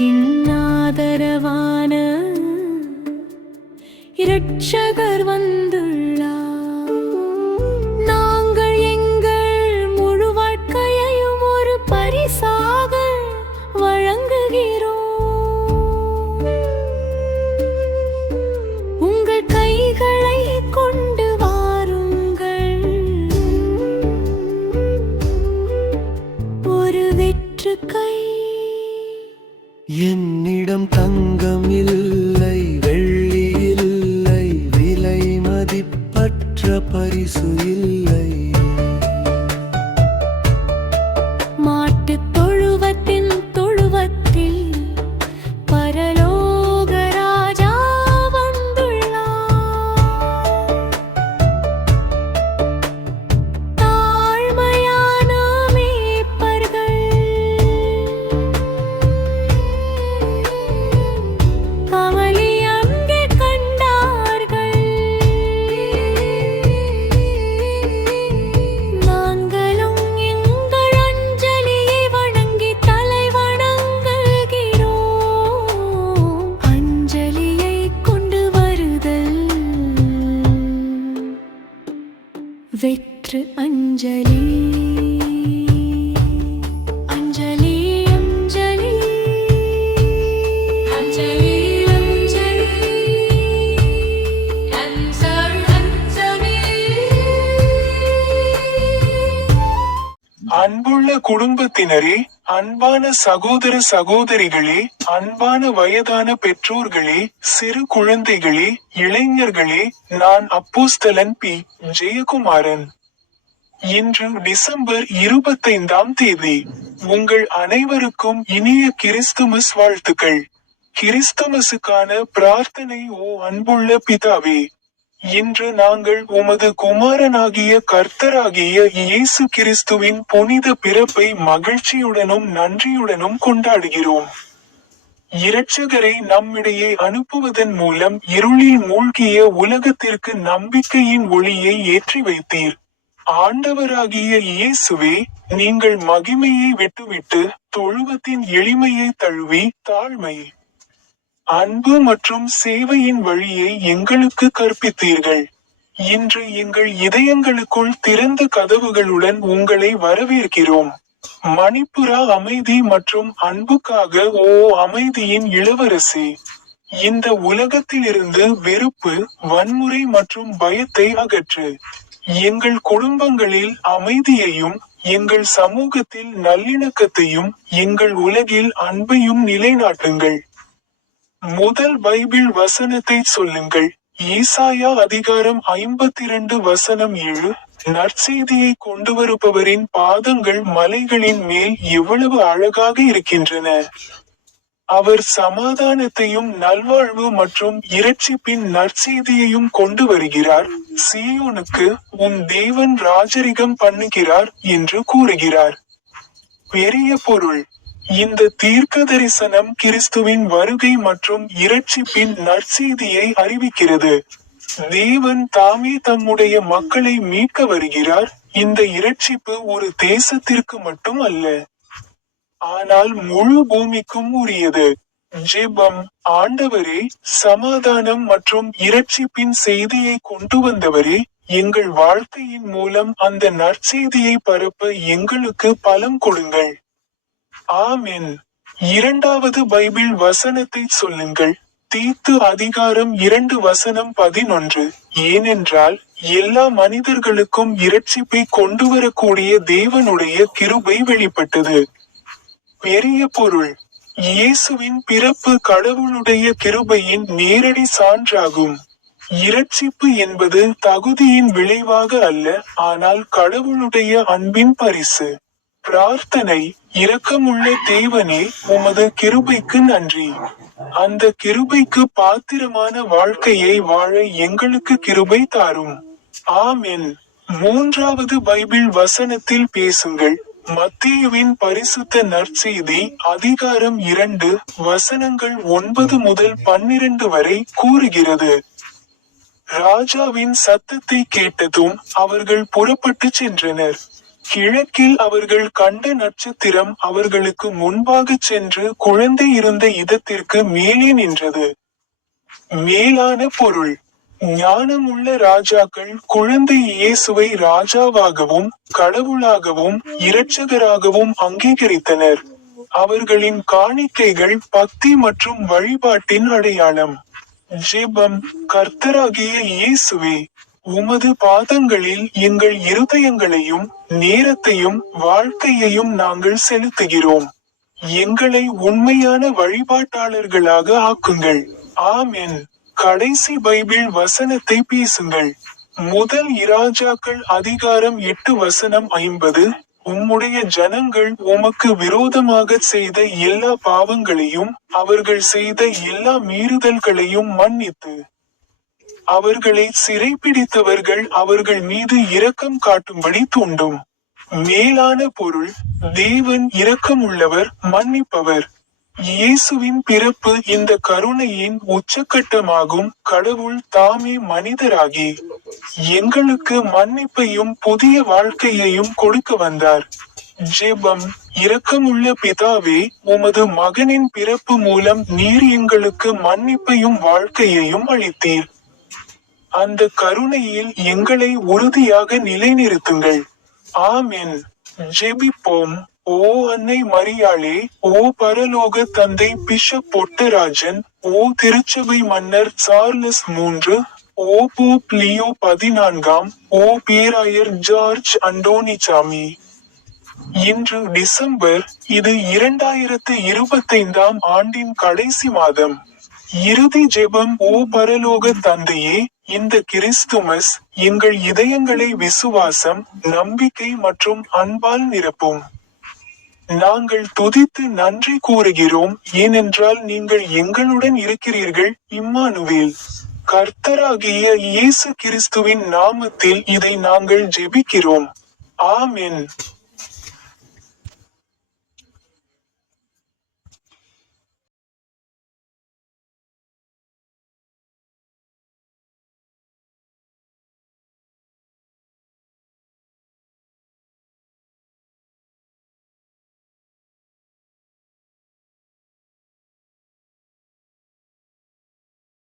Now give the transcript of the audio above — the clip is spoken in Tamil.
உலகின் ஆதரவான இரட்சகர் வந்துள்ளார். நாங்கள் எங்கள் முழு வாழ்க்கையையும் ஒரு பரிசாக வழங்குகிறோம். உங்கள் கைகளை கொண்டு வாருங்கள், ஒரு வெற்று கை. என்னிடம் தங்கம் இல்லை, வெள்ளி இல்லை, விலை மதிப்பற்ற பரிசு இல்லை. மாட்டுத் தொழுவத்தின் தொழுவத்தில் பரலோக ராஜா வந்துள்ளார். தாழ்மையான மேய்ப்பர்கள் அவளை அங்கே கண்டார்கள். நாங்களும் எங்கள் அஞ்சலியை வணங்கி தலை வணங்குகிறோம். அஞ்சலியை கொண்டு வருதல், வெற்று அஞ்சலி. அஞ்சலி அஞ்சலி அஞ்சலி அஞ்சலி அஞ்சலி. அன்புள்ள குடும்பத்தினரே, அன்பான சகோதர சகோதரிகளே, அன்பான வயதான பெற்றோர்களே, சிறு குழந்தைகளே, இளைஞர்களே, நான் அப்போஸ்தலன் பி. ஜெயக்குமாரன். இன்று டிசம்பர் 25ஆம் தேதி. உங்கள் அனைவருக்கும் இனிய கிறிஸ்துமஸ் வாழ்த்துக்கள். கிறிஸ்துமஸுக்கான பிரார்த்தனை. ஓ அன்புள்ள பிதாவே, இன்று நாங்கள் உமது குமாரனாகிய கர்த்தராகிய இயேசு கிறிஸ்துவின் புனித பிறப்பை மகிழ்ச்சியுடனும் நன்றியுடனும் கொண்டாடுகிறோம். இரட்சகரை நம்மிடையே அனுப்புவதன் மூலம் இருளில் மூழ்கிய உலகத்திற்கு நம்பிக்கையின் ஒளியை ஏற்றி வைத்தீர். ஆண்டவராகிய இயேசுவே, நீங்கள் மகிமையை விட்டுவிட்டு தொழுவத்தின் எளிமையை தழுவி தாழ்மை, அன்பு மற்றும் சேவையின் வழியை எங்களுக்கு கற்பித்தீர்கள். இன்று எங்கள் இதயங்களுக்குள் திறந்த கதவுகளுடன் உங்களை வரவேற்கிறோம். மணிப்புரா அமைதி மற்றும் அன்புக்காக ஓ அமைதியின் இளவரசி, இந்த உலகத்திலிருந்து வெறுப்பு, வன்முறை மற்றும் பயத்தை அகற்று. எங்கள் குடும்பங்களில் அமைதியையும், எங்கள் சமூகத்தில் நல்லிணக்கத்தையும், எங்கள் உலகில் அன்பையும் நிலைநாட்டுங்கள். முதல் பைபிள் வசனத்தை சொல்லுங்கள். ஈசாயா அதிகாரம் 52 வசனம் 7. நற்செய்தியை கொண்டு வருபவரின் பாதங்கள் மலைகளின் மேல் எவ்வளவு அழகாக இருக்கின்றன. அவர் சமாதானத்தையும் நல்வாழ்வு மற்றும் இரட்சிப்பின் நற்செய்தியையும் கொண்டு வருகிறார். சீயோனுக்கு உன் தேவன் ராஜரிகம் பண்ணுகிறார் என்று கூறுகிறார். பெரிய பொருள். இந்த தீர்க்க தரிசனம் கிறிஸ்துவின் வருகை மற்றும் இரட்சிப்பின் நற்செய்தியை அறிவிக்கிறது. தேவன் தாமே தம்முடைய மக்களை மீட்க வருகிறார். இந்த இரட்சிப்பு ஒரு தேசத்திற்கு மட்டும் அல்ல, ஆனால் முழு பூமிக்கும் உரியது. ஜெபம். ஆண்டவரே, சமாதானம் மற்றும் இரட்சிப்பின் செய்தியை கொண்டு வந்தவரே, எங்கள் வாழ்க்கையின் மூலம் அந்த நற்செய்தியை பரப்ப எங்களுக்கு பலம் கொடுங்கள். ஆமென். இரண்டாவது பைபிள் வசனத்தை சொல்லுங்கள். தீத்து அதிகாரம் 2 வசனம் 11. ஏனென்றால் எல்லா மனிதர்களுக்கும் இரட்சிப்பை கொண்டு வரக்கூடிய தேவனுடைய கிருபை வெளிப்பட்டது. பெரிய பொருள். இயேசுவின் பிறப்பு கடவுளுடைய கிருபையின் நேரடி சான்றாகும். இரட்சிப்பு என்பது தகுதியின் விளைவாக அல்ல, ஆனால் கடவுளுடைய அன்பின் பரிசு. பிரார்த்தனை. இரக்கமுள்ள தேவனே, உமது கிருபைக்கு நன்றி. அந்த கிருபைக்கு பாத்திரமான வாழ்க்கையை வாழ எங்களுக்கு கிருபை தாரும். ஆமென். மூன்றாவது பைபிள் வசனத்தில் பேசுங்கள். மத்தேயுவின் பரிசுத்த நற்செய்தி அதிகாரம் 2 வசனங்கள் 9 முதல் 12 வரை கூறுகிறது. ராஜாவின் சத்தத்தை கேட்டதும் அவர்கள் புறப்பட்டு சென்றனர். கிழக்கில் அவர்கள் கண்ட நட்சத்திரம் அவர்களுக்கு முன்பாகச் சென்று குழந்தை இருந்த இடத்திற்கு மேலே நின்றது. மேலான பொருள். ஞானமுள்ள ராஜாக்கள் குழந்தை இயேசுவை ராஜாவாகவும் கடவுளாகவும் இரட்சகராகவும் அங்கீகரித்தனர். அவர்களின் காணிக்கைகள் பக்தி மற்றும் வழிபாட்டின் அடையாளம். ஜெபம். கர்த்தராகிய இயேசுவே, உமது பாதங்களில் எங்கள் இருதயங்களையும் நேரத்தையும் வாழ்க்கையையும் நாங்கள் செலுத்துகிறோம். எங்களை உண்மையான வழிபாட்டாளர்களாக ஆக்குங்கள். ஆமென். கடைசி பைபிள் வசனத்தை பேசுங்கள். முதல் இராஜாக்கள் அதிகாரம் 8 வசனம் 50. உம்முடைய ஜனங்கள் உமக்கு விரோதமாக செய்த எல்லா பாவங்களையும் அவர்கள் செய்த எல்லா மீறுதல்களையும் மன்னித்து அவர்களை சிறைப்பிடித்தவர்கள் அவர்கள் மீது இரக்கம் காட்டும்படி தூண்டும். மேலான பொருள். தேவன் இரக்கமுள்ளவர், மன்னிப்பவர். இயேசுவின் பிறப்பு இந்த கருணையின் உச்சக்கட்டமாகும். கடவுள் தாமே மனிதராகி எங்களுக்கு மன்னிப்பையும் புதிய வாழ்க்கையையும் கொடுக்க வந்தார். ஜெபம். இரக்கமுள்ள பிதாவே, உமது மகனின் பிறப்பு மூலம் நீர் எங்களுக்கு மன்னிப்பையும் வாழ்க்கையையும் அளித்தீர். அந்த கருணையில் எங்களை உறுதியாக நிலைநிறுத்துங்கள். ஆமென். ஜெபிப்போம். ஓ அன்னை மரியாளே, ஓ பரலோக தந்தை பிஷப் பொட்டராஜன், ஓ திருச்சபை மன்னர் சார்லஸ் III, ஓ போப் லியோ 14, ஓ பேராயர் ஜார்ஜ் அண்டோனிசாமி. இன்று டிசம்பர். இது 2025 ஆண்டின் கடைசி மாதம். இறுதி ஜெபம். ஓ பரலோக தந்தையே, இந்த கிறிஸ்துமஸ் எங்கள் இதயங்களை விசுவாசம், நம்பிக்கை மற்றும் அன்பால் நிரப்பும். நாங்கள் துதித்து நன்றி கூறுகிறோம், ஏனென்றால் நீங்கள் எங்களுடன் இருக்கிறீர்கள். இம்மானுவேல். கர்த்தராகிய இயேசு கிறிஸ்துவின் நாமத்தில் இதை நாங்கள் ஜெபிக்கிறோம். ஆமென்.